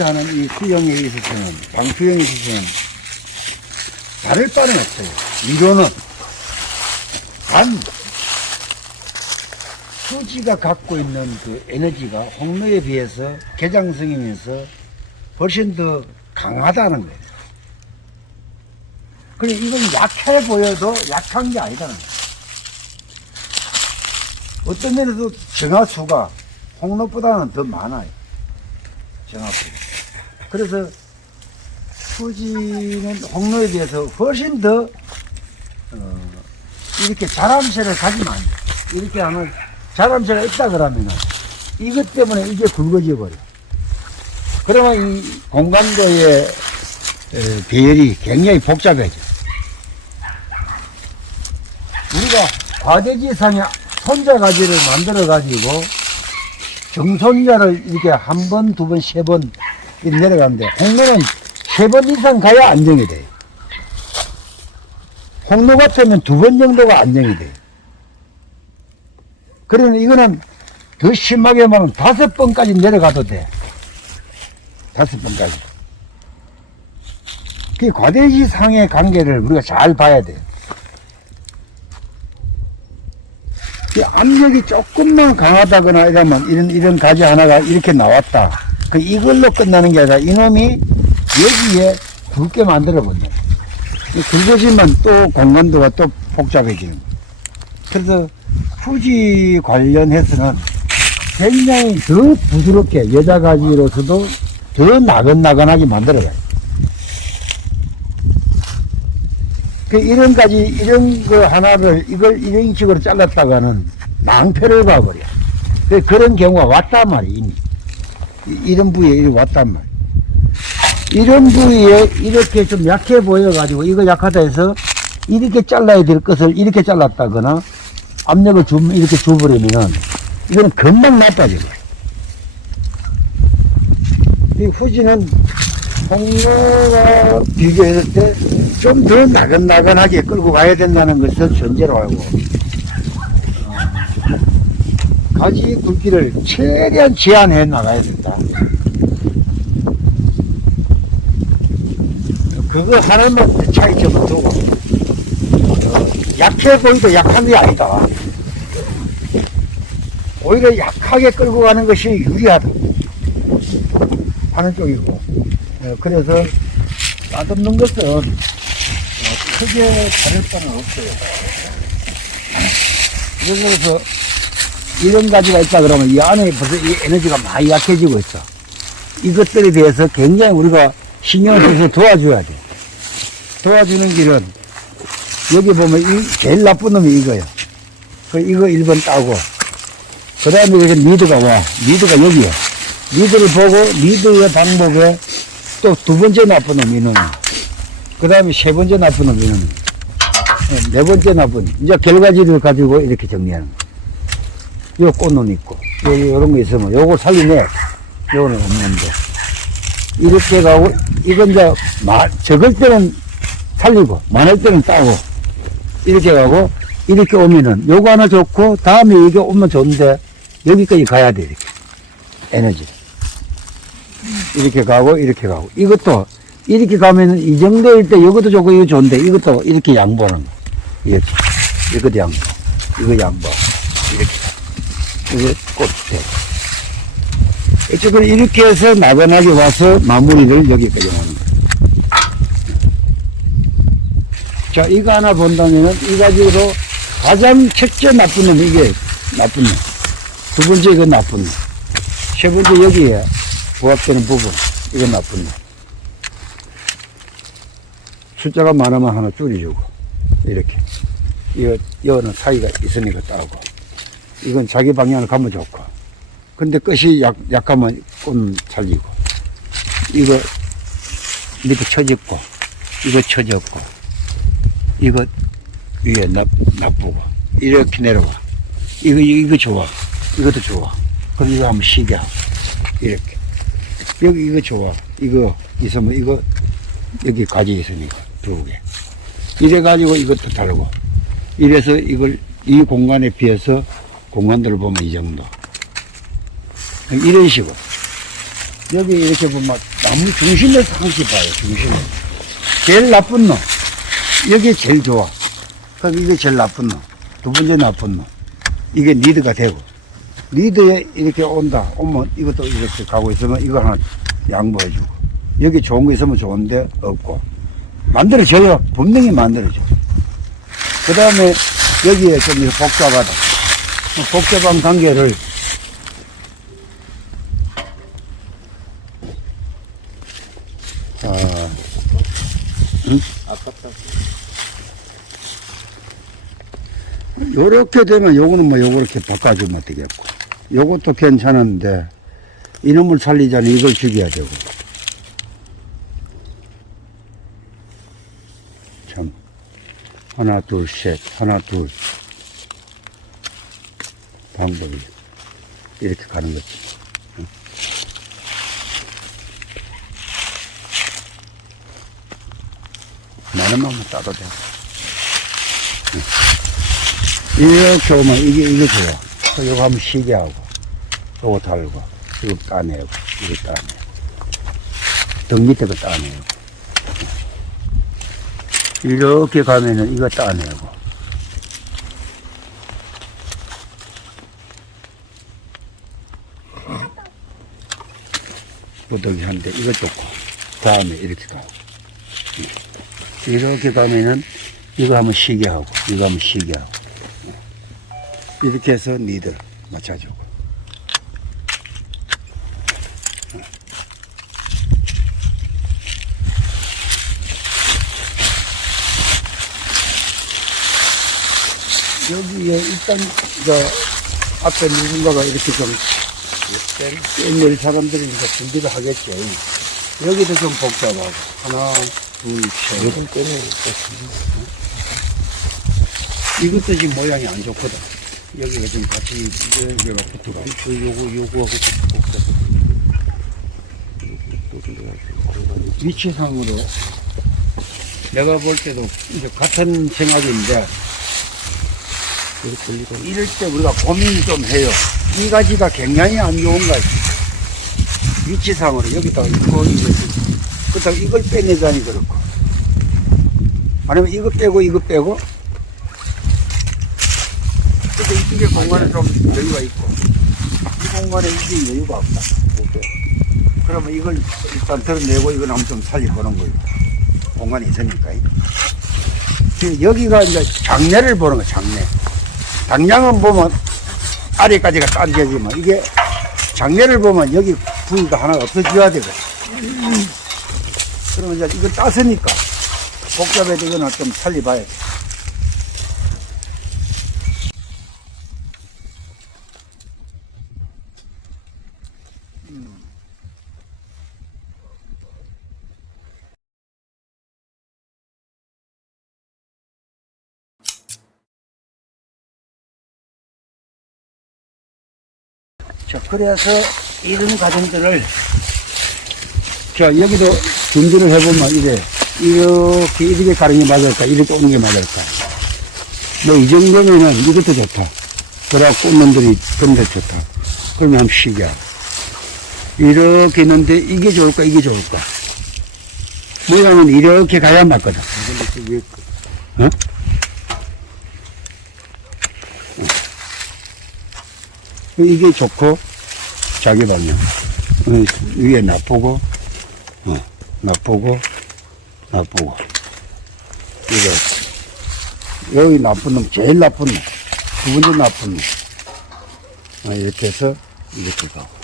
하는 이 수영에 있어서는, 방수영에 있어서는 다를 바는 없어요. 이론은. 단, 수지가 갖고 있는 그 에너지가 홍로에 비해서 개장성이면서 훨씬 더 강하다는 거예요. 그래, 이건 약해 보여도 약한 게 아니다는 거예요. 어떤 면에서 정화수가 홍로보다는 더 많아요. 정화수. 그래서 수지는 홍로에 비해서 훨씬 더, 어, 이렇게 자람쇠를 돼. 이렇게 하면 자람쇠가 있다 그러면은 이것 때문에 이게 굵어져 버려. 그러면 이 공간도의 에, 배열이 굉장히 복잡해져. 우리가 과대지상에 손자가지를 만들어 가지고 정손자를 이렇게 한 번, 두 번, 세 번 내려가는데 홍로는 세 번 이상 가야 안정이 돼요. 홍로 같으면 두 번 정도가 안정이 돼요. 그러면 이거는 더 심하게 말하면 다섯 번까지 내려가도 돼. 다섯 번까지. 그 과대지 상의 관계를 우리가 잘 봐야 돼요. 이 압력이 조금만 강하다거나 이러면 이런 이런 가지 하나가 이렇게 나왔다. 그 이걸로 끝나는 게 아니라 이놈이 여기에 굵게 만들어 본다. 굵어지면 또 공간도가 또 복잡해지는 거예요. 그래서 후지 관련해서는 굉장히 더 부드럽게 여자 가지로서도 더 나긋나긋하게 만들어가요. 그 이런 가지 이런 거 하나를 이걸 이런 식으로 잘랐다가는 낭패를 봐버려. 그 그런 경우가 왔단 말이야 이미 이- 이런 부위에 왔단 말이야. 이런 부위에 이렇게 좀 약해 보여가지고 이거 약하다 해서 이렇게 잘라야 될 것을 이렇게 잘랐다거나 압력을 주 이렇게 줘버리면은 이거는 금방 나빠져 버려. 이 후지는 홍로와 비교했을 때 좀 더 나긋나긋하게 끌고 가야 된다는 것을 전제로 어, 가지 굵기를 최대한 제한해 나가야 된다. 그거 하나만 차이점을 두고 어, 약해 보이도 약한 게 아니다. 오히려 약하게 끌고 가는 것이 유리하다. 하는 쪽이고. 어, 그래서 맛없는 것은 어, 크게 다를 바는 없어요. 그래서 이런 가지가 있다 그러면 이 안에 벌써 이 에너지가 많이 약해지고 있어. 이것들에 대해서 굉장히 우리가 신경을 써서 도와줘야 돼. 도와주는 길은 여기 보면 이 제일 나쁜 놈이 이거예요. 그 이거 1번 따고 그 다음에 여기 미드가 와. 미드가 여기야. 미드를 보고 미드의 방법에 또 두 번째 나쁜 놈 이놈. 그 다음에 세 번째 나쁜 놈 이놈. 네, 네 번째 나쁜. 이제 결과지를 가지고 이렇게 정리하는 거. 요 꽃눈 있고, 요, 요런 거 있으면 요거 살리네. 요거는 없는데. 이렇게 가고, 이건 이제 마, 적을 때는 살리고, 많을 때는 따고, 이렇게 가고, 이렇게 오면은 요거 하나 좋고, 다음에 이게 오면 좋은데, 여기까지 가야 돼, 이렇게. 에너지. 이렇게 가고, 이렇게 가고. 이것도, 이렇게 가면은 이 정도일 때 이것도 좋고, 이거 좋은데, 이것도 이렇게 양보하는 거. 이것도 양보. 이거 양보. 이렇게. 이거 꽃대. 어쨌든 이렇게 해서 나긋나게 와서 마무리를 여기까지 하는 거예요. 자, 이거 하나 본다면은 이 가지고서 가장 첫째 나쁜 놈, 이게 나쁜 놈. 두 번째 이건 나쁜 놈. 세 번째 여기에 부합되는 부분, 이건 나쁜 놈. 숫자가 많으면 하나 줄여주고, 이렇게. 이거, 이거는 사이가 있으니까 따고. 이건 자기 방향을 가면 좋고. 근데 끝이 약, 약하면 꽃은 살리고. 이거 밑에 쳐졌고, 이거 쳐졌고, 이거 위에 나, 나쁘고. 이렇게 내려와. 이거, 이거 좋아. 이것도 좋아. 그럼 이거 한번 쉬게 하고. 이렇게. 여기 이거 좋아. 이거 있으면 이거, 여기 가지 있으니까 두 개. 이래가지고 이것도 다르고. 이래서 이걸, 이 공간에 비해서 공간들을 보면 이 정도. 이런 식으로. 여기 이렇게 보면 나무 중심에서 한씩 봐요, 중심에. 제일 나쁜 놈. 여기 제일 좋아. 그럼 이게 제일 나쁜 놈. 두 번째 나쁜 놈. 이게 리드가 되고. 리드에 이렇게 온다. 오면 이것도 이렇게 가고 있으면 이거 하나 양보해주고. 여기 좋은 거 있으면 좋은데 없고. 만들어져요. 분명히 만들어져. 그 다음에 여기에 좀 복잡하다. 복잡한 관계를 아. 요렇게 되면 요거는 뭐 요렇게 바꿔주면 되겠고. 요것도 괜찮은데, 이놈을 살리자니 이걸 죽여야 되고. 참. 하나, 둘, 셋. 하나, 둘. 방법이. 이렇게 가는 거지. 응. 많은 마음만 따도 돼. 이렇게 오면 이게, 이게 좋아. 그 요거 한번 쉬게 하고, 요거 달고, 이거 따내고, 이거 따내고. 등 밑에 거 따내고. 이렇게 가면은 이거 따내고. 또덕이 한데 이거 좋고, 다음에 이렇게 가고. 이렇게 가면은 이거 한번 쉬게 하고, 이거 한번 쉬게 하고. 이렇게 해서 니들 맞춰주고. 여기에 일단 저 앞에 누군가가 이렇게 좀 깻일 사람들이 이제 준비를 하겠죠. 여기도 좀 복잡하고 하나, 둘, 셋. 요즘 때문에 이것도 지금 모양이 안 좋거든. 여기가 지금 같이 여기가 붙어가. 저 요거 요거하고 복잡. 위치상으로 내가 볼 때도 이제 같은 생각인데 이럴 때 우리가 고민을 좀 해요. 이 가지가 굉장히 안 좋은 거지. 위치상으로 여기다가 이거 이거 그렇다고 이걸 빼내자니 그렇고 아니면 이거 빼고 이거 빼고 근데 이게 공간에 좀 여유가 있고 이 공간에 이게 여유가 없다. 그러면 이걸 일단 드러내고 이건 한번 좀 살려보는 거예요. 공간이 있으니까. 그 여기가 이제 장례를 보는 거야, 장례. 당장은 보면 아래까지가 따르지만 이게 장례를 보면 여기 부위가 하나 없어져야 되거든. 그러면 이제 이거 땄으니까 복잡해 되거나 좀 살려봐야 돼. 자, 그래서 이런 과정들을, 자, 여기도 준비를 해보면 이래, 이렇게, 이렇게 가는 게 맞을까, 이렇게 오는 게 맞을까. 뭐, 이 정도면은 이것도 좋다. 그래야 꽃놈들이 던데 좋다. 그러면 한번 쉬게 하고. 이렇게 있는데 이게 좋을까, 이게 좋을까. 모양은 이렇게 가야 맞거든. 어? 이게 좋고, 자기 방향. 어, 위에 나쁘고, 어, 나쁘고, 나쁘고. 이거, 여기 나쁜 놈, 제일 나쁜 놈. 두 번째 나쁜 놈. 아, 이렇게 해서, 이렇게 가고.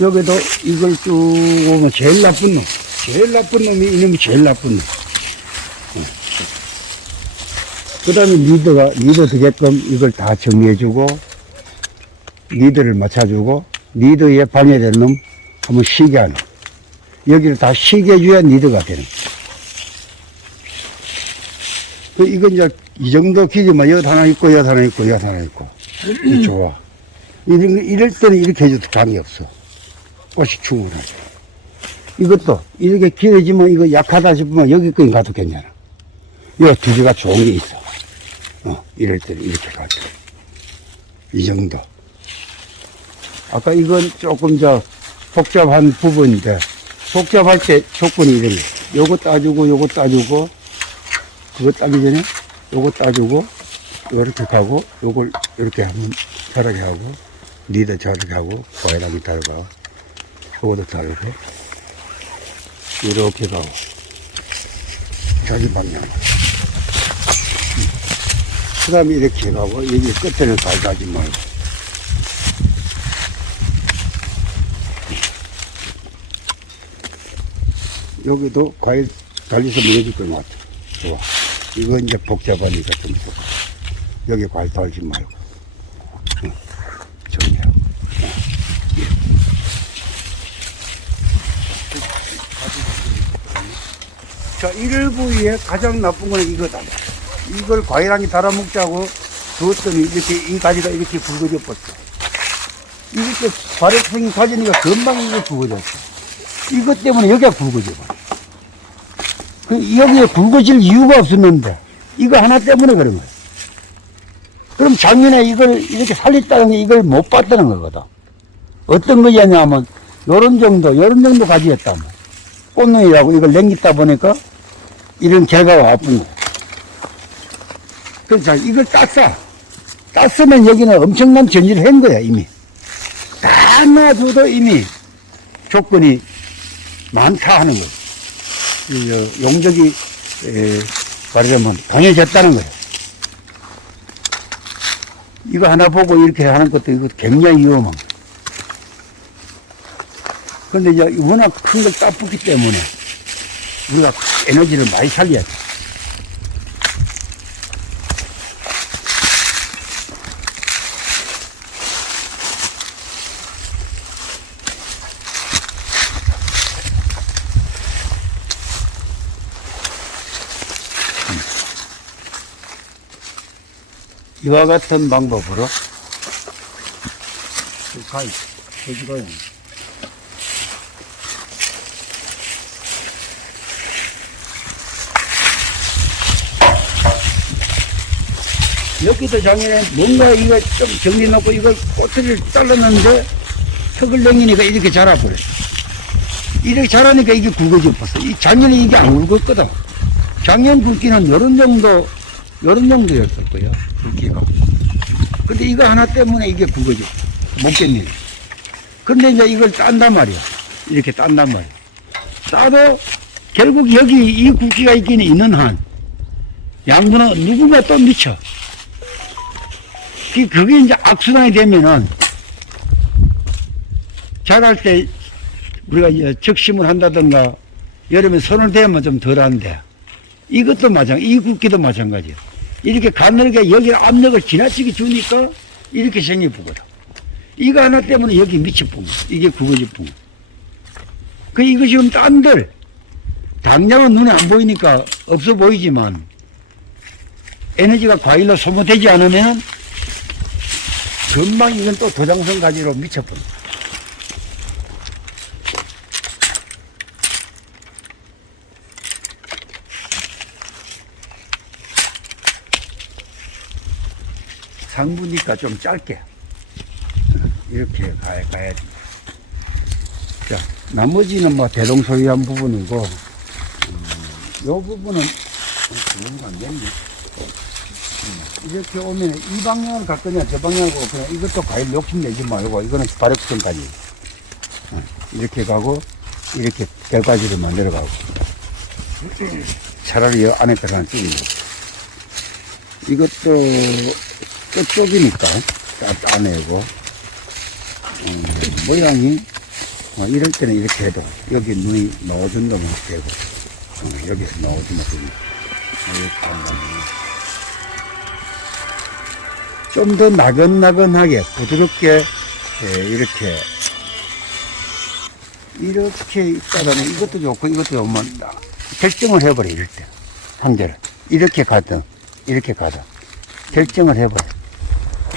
여기도 이걸 쭉 오면 제일 나쁜 놈. 제일 나쁜 놈이 이놈이 제일 나쁜 놈. 그 다음에 리더가, 리더 되게끔 이걸 다 정리해주고, 리더를 맞춰주고, 리더에 방해되는 놈 한번 쉬게 하는. 여기를 다 쉬게 해줘야 리더가 되는. 그, 이건 이제 이 정도 길이면 여기 하나 있고, 여기 하나 있고, 여기 하나 있고. 이 좋아. 이런, 거- 이럴 때는 이렇게 해줘도 관계없어. 꽃이 충분하죠. 이것도 이렇게 길어지면 이거 약하다 싶으면 여기까지 가도 괜찮아. 여기 뒤지가 좋은 게 있어. 어, 이럴 때는 이렇게 가죠. 이 정도. 아까 이건 조금 저 복잡한 부분인데 복잡할 때 조건이 이런 거. 요거 따주고 요거 따주고 그거 따기 전에 요거 따주고 이렇게 가고 요걸 이렇게 하면 저렇게 하고 니도 저렇게 하고 과일하기 다르고 요것도 다르고 이렇게 가고 저기 방향 그 다음에 이렇게 가고 여기 끝에를 갈가지 말고 여기도 과일 달려서 먹어줄 것 같아. 좋아. 이거 이제 복잡하니까 좀 좋아. 여기 과일 달지 말고. 응. 정리하고. 자, 일부위에 가장 나쁜 거는 이거다. 이걸 과일하게 달아 먹자고 두었더니 이렇게 이 가지가 이렇게 굵어져 버렸어. 이렇게 발효성이 가지니까 금방 이게 굵어졌어. 이것 때문에 여기가 굵어져 버려. 그 여기에 굵어질 이유가 없었는데 이거 하나 때문에 그런 거야. 그럼 작년에 이걸 이렇게 살렸다는 게 이걸 못 봤다는 거거든. 어떤 거냐면 요런 정도, 요런 정도 가지였다면 꽃눈이라고 이걸 남기다 보니까 이런 개가 와쁜 거야. 그래서 이걸 땄어. 땄으면 여기는 엄청난 전지를 한 거야, 이미. 다 놔줘도 이미 조건이 많다 하는. 이, 저, 용적이, 에, 말하자면 강해졌다는 거예요. 이거 하나 보고 이렇게 하는 것도 이거 굉장히 위험한 거예요. 근데 이제 워낙 큰 걸 따붙기 때문에 우리가 에너지를 많이 살려야 돼. 이와 같은 방법으로 가위, 돼지가위. 여기도 작년에 뭔가 이거 좀 정리해놓고 이걸 꼬투리를 잘랐는데 턱을 넘기니까 이렇게 자라버렸어. 이렇게 자라니까 이게 굵어져 버렸어. 이 작년에 이게 안 굵었거든. 작년 굵기는 요런 정도, 요런 정도였을 거예요. 굵기가. 근데 이거 하나 때문에 이게 굵어져. 못 견디네. 근데 이제 이걸 딴단 말이야. 이렇게 딴단 말이야. 따도 결국 여기 이 굵기가 있기는 있는 한 양분은 누군가 또 미쳐. 그- 그게 이제 악순환이 되면은 자랄 때 우리가 적심을 한다든가 여름에 손을 대면 좀 덜한데 이것도 마찬가지, 이 굵기도 마찬가지야. 이렇게 가늘게 여기 압력을 지나치게 주니까 이렇게 생겨보거든. 이거 하나 때문에 여기 미쳐본 거야. 이게 굵어져본 거야. 그 이거 지금 딴들 당장은 눈에 안 보이니까 없어 보이지만 에너지가 과일로 소모되지 않으면 금방 이건 또 도장성 가지로 미쳐버려. 상 부니까 좀 짧게. 이렇게 가야, 가야지. 자, 나머지는 뭐 대동소이한 부분이고, 음, 요 부분은 그런 거안 됐네. 이렇게 오면 이 방향을 갈 거냐 저 가고 그냥 이것도 과일 욕심내지 말고 이거는 발육성까지. 어, 이렇게 가고 이렇게 결과지를 만들어 가고. 차라리 이 안에 들어가는 쪽이 이것도 끝쪽이니까 따, 따내고. 어, 모양이 어, 이럴 때는 이렇게 해도 여기 눈이 넣어준다면 되고 어, 여기서 넣어주면 한다면 좀더 나근나근하게 부드럽게 예, 이렇게. 이렇게 있다가는 이것도 좋고 이것도 좋으면 나- 결정을 해버려 이럴 때. 상대를. 이렇게 가든 이렇게 가든. 결정을 해버려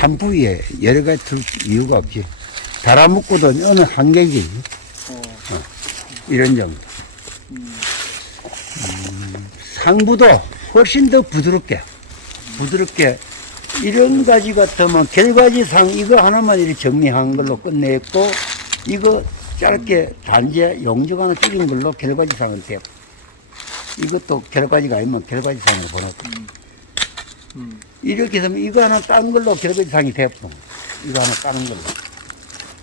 한 부위에 여러 가지 둘 이유가 없지. 달아먹고든 어느 한계지 어, 이런 정도 음, 상부도 훨씬 더 부드럽게 부드럽게 이런 가지 같으면 결과지상 이거 하나만 이렇게 정리한 걸로 끝냈고 이거 짧게 단지 용적 하나 줄인 걸로 결과지상은 돼요. 이것도 결과지가 아니면 결과지상으로 보내고 음. 이렇게 되면 이거 하나 딴 걸로 결과지상이 돼요. 이거 하나 따는 걸로.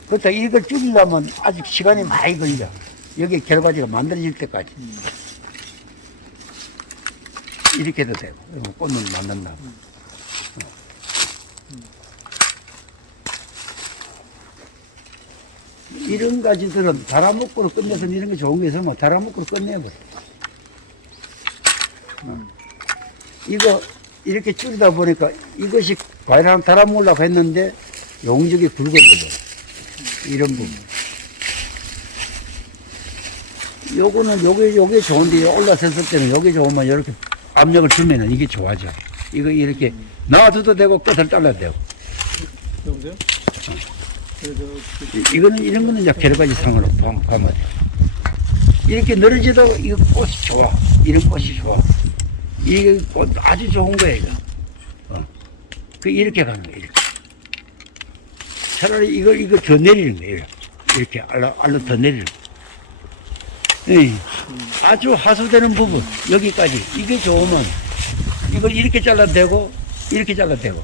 그렇다 이걸 줄이려면 아직 시간이 많이 걸려. 여기 결과지가 만들어질 때까지. 이렇게 해도 되고, 꽃을 만든다. 이런 가지들은 다라목구로 끝내서 이런 게 좋은 게 있으면 다라목구로 끝내버려. 어. 이거 이렇게 줄이다 보니까 이것이 과일 하나 달아먹으려고 했는데 용적이 굵어져요. 이런 부분. 요거는 요게 요게 좋은데 올라섰을 때는 요게 좋으면 이렇게 압력을 주면은 이게 좋아져. 이거 이렇게 놔둬도 되고 끝을 잘라도 되고. 여보세요? 그래서 이- 이거는 이런 거는 이제 결과지 상으로 가면 돼. 이렇게 늘어져도 이거 꽃이 좋아. 이런 꽃이 좋아. 이게 꽃 아주 좋은 거야 이거. 어. 그 이렇게 가는 거야 이렇게. 차라리 이걸 이거 더 내리는 거예요. 이렇게 알로 알로 더 내리는 거. 예. 아주 하수되는 부분 여기까지 이게 좋으면 이걸 이렇게 잘라도 되고 이렇게 잘라도 되고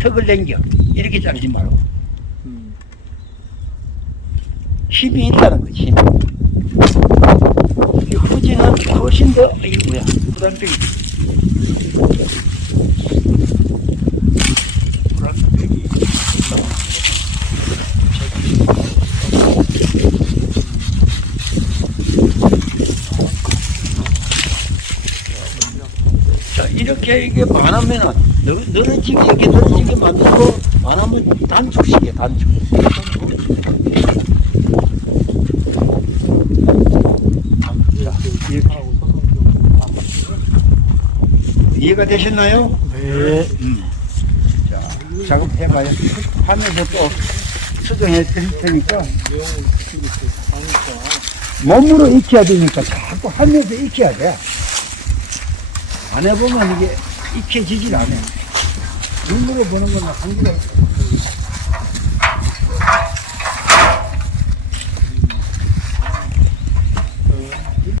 턱을 당겨 이렇게 자르지 말고 음. 힘이 있다는 거지. 이 후지는 훨씬 더, 이거야, 자, 이렇게 이게 늘, 늘어지게, 이렇게 늘어지게 만들고, 많으면 단축시켜, 단축. 자, 이렇게. 하고 소송 이해가 되셨나요? 네. 음. 자, 작업해봐요. 하면서 또 수정해 드릴 테니까. 몸으로 익혀야 되니까 자꾸 하면서 익혀야 돼. 안 해보면 이게 익혀지질 않아. 눈으로 보는 건 한계가 있어.